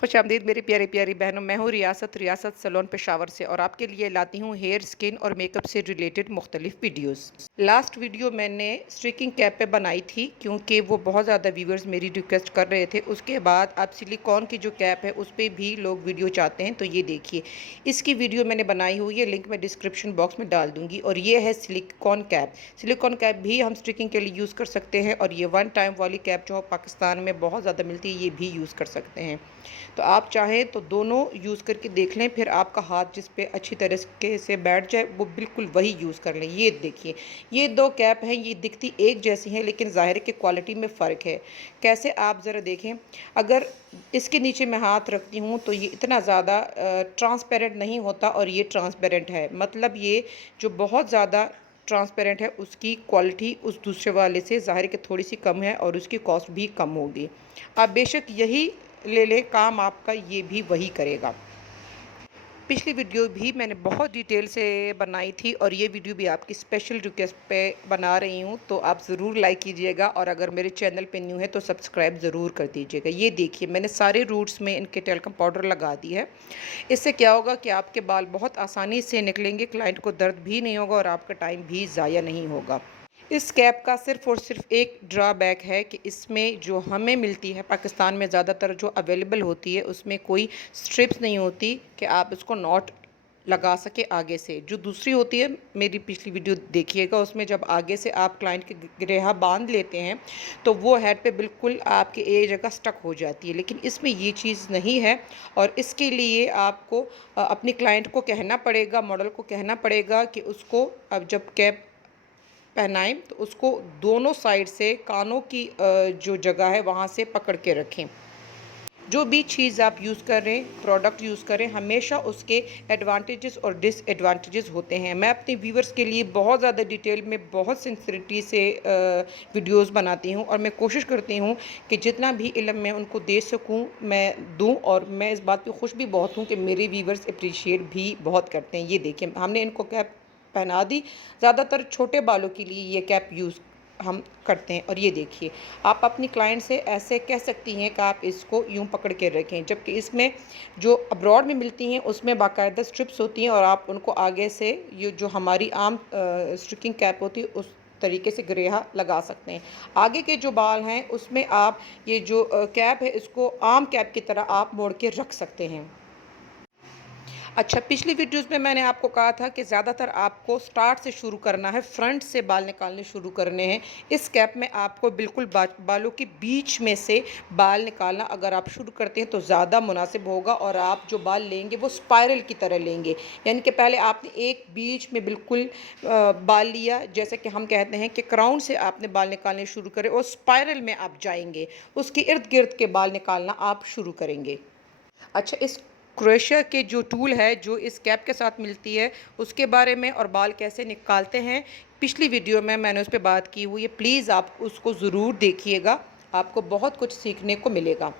खुशामदीद मेरी प्यारी प्यारी बहनों। मैं हूँ रियासत सलोन पेशावर से और आपके लिए लाती हूँ हेयर स्किन और मेकअप से रिलेटेड मुख्तलिफ वीडियोस। लास्ट वीडियो मैंने स्ट्रिकिंग कैप पे बनाई थी क्योंकि वो बहुत ज़्यादा व्यूवर्स मेरी रिक्वेस्ट कर रहे थे। उसके बाद अब सिलिकॉन की जो कैप है उस पर भी लोग वीडियो चाहते हैं, तो ये देखिए इसकी वीडियो मैंने बनाई हुई है, लिंक मैं डिस्क्रिप्शन बॉक्स में डाल दूँगी। और ये है सिलिकॉन कैप। सिलिकॉन कैप भी हम स्ट्रिकिंग के लिए यूज़ कर सकते हैं और ये वन टाइम वाली कैप जो पाकिस्तान में बहुत ज़्यादा मिलती है ये भी यूज़ कर सकते हैं। तो आप चाहें तो दोनों यूज़ करके देख लें, फिर आपका हाथ जिस पे अच्छी तरीके से बैठ जाए वो बिल्कुल वही यूज़ कर लें। ये देखिए ये दो कैप हैं, ये दिखती एक जैसी हैं लेकिन ज़ाहिर के क्वालिटी में फ़र्क है। कैसे आप ज़रा देखें, अगर इसके नीचे मैं हाथ रखती हूँ तो ये इतना ज़्यादा ट्रांसपेरेंट नहीं होता और ये ट्रांसपेरेंट है। मतलब ये जो बहुत ज़्यादा ट्रांसपेरेंट है उसकी क्वालिटी उस दूसरे वाले से ज़ाहिर के थोड़ी सी कम है और उसकी कॉस्ट भी कम होगी। आप बेशक यही ले लें, काम आपका ये भी वही करेगा। पिछली वीडियो भी मैंने बहुत डिटेल से बनाई थी और ये वीडियो भी आपकी स्पेशल रिक्वेस्ट पे बना रही हूँ, तो आप ज़रूर लाइक कीजिएगा और अगर मेरे चैनल पे न्यू है तो सब्सक्राइब ज़रूर कर दीजिएगा। ये देखिए मैंने सारे रूट्स में इनके टेल्कम पाउडर लगा दी है। इससे क्या होगा कि आपके बाल बहुत आसानी से निकलेंगे, क्लाइंट को दर्द भी नहीं होगा और आपका टाइम भी ज़ाया नहीं होगा। इस कैप का सिर्फ़ और सिर्फ एक ड्रॉबैक है कि इसमें जो हमें मिलती है पाकिस्तान में ज़्यादातर जो अवेलेबल होती है उसमें कोई स्ट्रिप्स नहीं होती कि आप इसको नॉट लगा सके आगे से। जो दूसरी होती है, मेरी पिछली वीडियो देखिएगा, उसमें जब आगे से आप क्लाइंट के ग्रेहा बांध लेते हैं तो वो हेड पे बिल्कुल आपके एक जगह स्टक हो जाती है, लेकिन इसमें ये चीज़ नहीं है। और इसके लिए आपको अपनी क्लाइंट को कहना पड़ेगा, मॉडल को कहना पड़ेगा कि उसको अब जब कैप पहनाएं तो उसको दोनों साइड से कानों की जो जगह है वहाँ से पकड़ के रखें। जो भी चीज़ आप यूज़ करें, प्रोडक्ट यूज़ करें, हमेशा उसके एडवांटेजेस और डिसएडवांटेजेस होते हैं। मैं अपने व्यूवर्स के लिए बहुत ज़्यादा डिटेल में बहुत सिंसियरिटी से वीडियोस बनाती हूँ और मैं कोशिश करती हूँ कि जितना भी इल्म मैं उनको दे सकूँ मैं दूँ। और मैं इस बात पे खुश भी बहुत हूँ कि मेरे व्यूवर्स अप्रिशिएट भी बहुत करते हैं। ये देखिए हमने इनको कैप पहना दी। ज़्यादातर छोटे बालों के लिए ये कैप यूज़ हम करते हैं। और ये देखिए आप अपनी क्लाइंट से ऐसे कह सकती हैं कि आप इसको यूं पकड़ के रखें, जबकि इसमें जो अब्रॉड में मिलती हैं उसमें बाकायदा स्ट्रिप्स होती हैं और आप उनको आगे से ये जो हमारी आम स्ट्रिकिंग कैप होती है उस तरीके से ग्रेहा लगा सकते हैं। आगे के जो बाल हैं उसमें आप ये जो कैप है इसको आम कैप की तरह आप मोड़ के रख सकते हैं। अच्छा, पिछली वीडियोज़ में मैंने आपको कहा था कि ज़्यादातर आपको स्टार्ट से शुरू करना है, फ्रंट से बाल निकालने शुरू करने हैं। इस कैप में आपको बिल्कुल बालों के बीच में से बाल निकालना अगर आप शुरू करते हैं तो ज़्यादा मुनासिब होगा और आप जो बाल लेंगे वो स्पाइरल की तरह लेंगे। यानी कि पहले आपने एक बीच में बिल्कुल बाल लिया, जैसे कि हम कहते हैं कि क्राउन से आपने बाल निकालने शुरू करें और स्पाइरल में आप जाएंगे, उसके इर्द गिर्द के बाल निकालना आप शुरू करेंगे। अच्छा, इस क्रोशिया के जो टूल है जो इस कैप के साथ मिलती है उसके बारे में और बाल कैसे निकालते हैं पिछली वीडियो में मैंने उस पर बात की हुई है, प्लीज़ आप उसको ज़रूर देखिएगा, आपको बहुत कुछ सीखने को मिलेगा।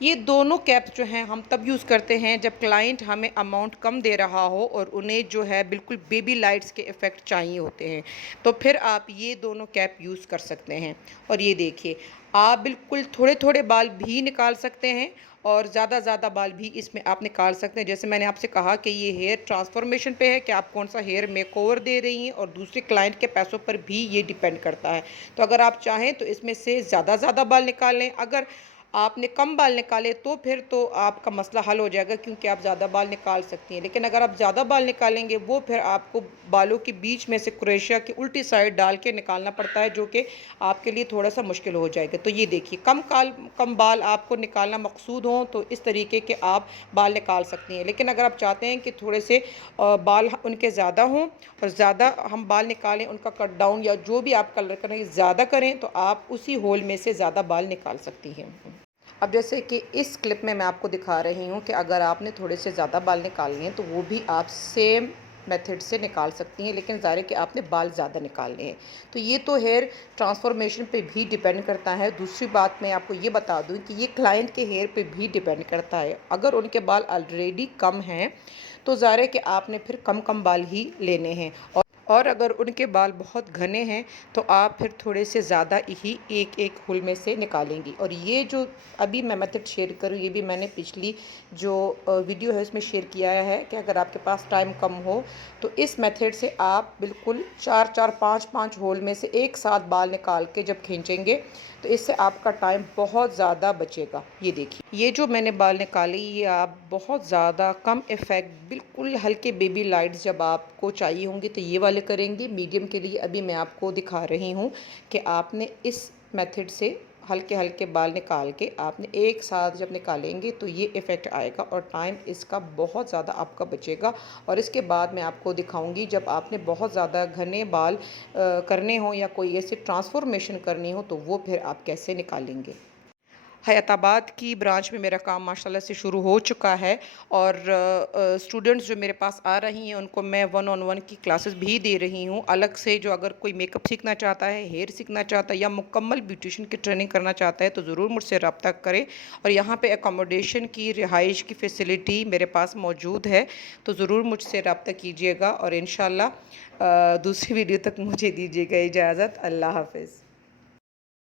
ये दोनों कैप्स जो हैं हम तब यूज़ करते हैं जब क्लाइंट हमें अमाउंट कम दे रहा हो और उन्हें जो है बिल्कुल बेबी लाइट्स के इफ़ेक्ट चाहिए होते हैं, तो फिर आप ये दोनों कैप यूज़ कर सकते हैं। और ये देखिए आप बिल्कुल थोड़े थोड़े बाल भी निकाल सकते हैं और ज़्यादा बाल भी इसमें आप निकाल सकते हैं। जैसे मैंने आपसे कहा कि ये हेयर ट्रांसफॉर्मेशन पे है कि आप कौन सा हेयर मेकओवर दे रही हैं और दूसरे क्लाइंट के पैसों पर भी ये डिपेंड करता है। तो अगर आप चाहें तो इसमें से ज़्यादा बाल निकाल लें, अगर आपने कम बाल निकाले तो फिर तो आपका मसला हल हो जाएगा क्योंकि आप ज़्यादा बाल निकाल सकती हैं। लेकिन अगर आप ज़्यादा बाल निकालेंगे वो फिर आपको बालों के बीच में से क्रोशिया की उल्टी साइड डाल के निकालना पड़ता है, जो कि आपके लिए थोड़ा सा मुश्किल हो जाएगा। तो ये देखिए कम बाल आपको निकालना मकसूद हो तो इस तरीके के आप बाल निकाल सकती हैं। लेकिन अगर आप चाहते हैं कि थोड़े से बाल उनके ज़्यादा हों और ज़्यादा हम बाल निकालें, उनका कट डाउन या जो भी आप कलर करें ज़्यादा करें, तो आप उसी होल में से ज़्यादा बाल निकाल सकती हैं। अब जैसे कि इस क्लिप में मैं आपको दिखा रही हूँ कि अगर आपने थोड़े से ज़्यादा बाल निकालने हैं तो वो भी आप सेम मेथड से निकाल सकती हैं, लेकिन ज़ाहिर है कि आपने बाल ज़्यादा निकालने हैं। तो ये तो हेयर ट्रांसफॉर्मेशन पे भी डिपेंड करता है। दूसरी बात मैं आपको ये बता दूँ कि ये क्लाइंट के हेयर पे भी डिपेंड करता है। अगर उनके बाल ऑलरेडी कम हैं तो ज़ाहिर है कि आपने फिर कम बाल ही लेने हैं। और अगर उनके बाल बहुत घने हैं तो आप फिर थोड़े से ज़्यादा ही एक एक हुल में से निकालेंगी। और ये जो अभी मैं मेथड शेयर करूँ, ये भी मैंने पिछली जो वीडियो है उसमें शेयर किया है कि अगर आपके पास टाइम कम हो तो इस मेथड से आप बिल्कुल 4-4 5-5 होल में से एक साथ बाल निकाल के जब खींचेंगे तो इससे आपका टाइम बहुत ज़्यादा बचेगा। ये देखिए, ये जो मैंने बाल निकाले ये आप बहुत ज़्यादा कम इफ़ेक्ट, बिल्कुल हल्के बेबी लाइट्स जब आपको चाहिए होंगे तो ये वाले करेंगे। मीडियम के लिए अभी मैं आपको दिखा रही हूँ कि आपने इस मेथड से हल्के हल्के बाल निकाल के आपने एक साथ जब निकालेंगे तो ये इफ़ेक्ट आएगा और टाइम इसका बहुत ज़्यादा आपका बचेगा। और इसके बाद मैं आपको दिखाऊंगी जब आपने बहुत ज़्यादा घने बाल करने हो या कोई ऐसी ट्रांसफॉर्मेशन करनी हो तो वो फिर आप कैसे निकालेंगे। हयाताबाद की ब्रांच में मेरा काम माशाल्लाह से शुरू हो चुका है और स्टूडेंट्स जो मेरे पास आ रही हैं उनको मैं 1-on-1 की क्लासेस भी दे रही हूँ। अलग से जो अगर कोई मेकअप सीखना चाहता है, हेयर सीखना चाहता है या मुकम्मल ब्यूटिशियन की ट्रेनिंग करना चाहता है तो ज़रूर मुझसे रब्ता करें। और यहाँ पे अकोमोडेशन की, रिहाइश की फ़ैसिलिटी मेरे पास मौजूद है, तो ज़रूर मुझसे रब्ता कीजिएगा। और इंशाल्लाह दूसरी वीडियो तक मुझे दीजिएगा इजाज़त। अल्लाह हाफ़िज़।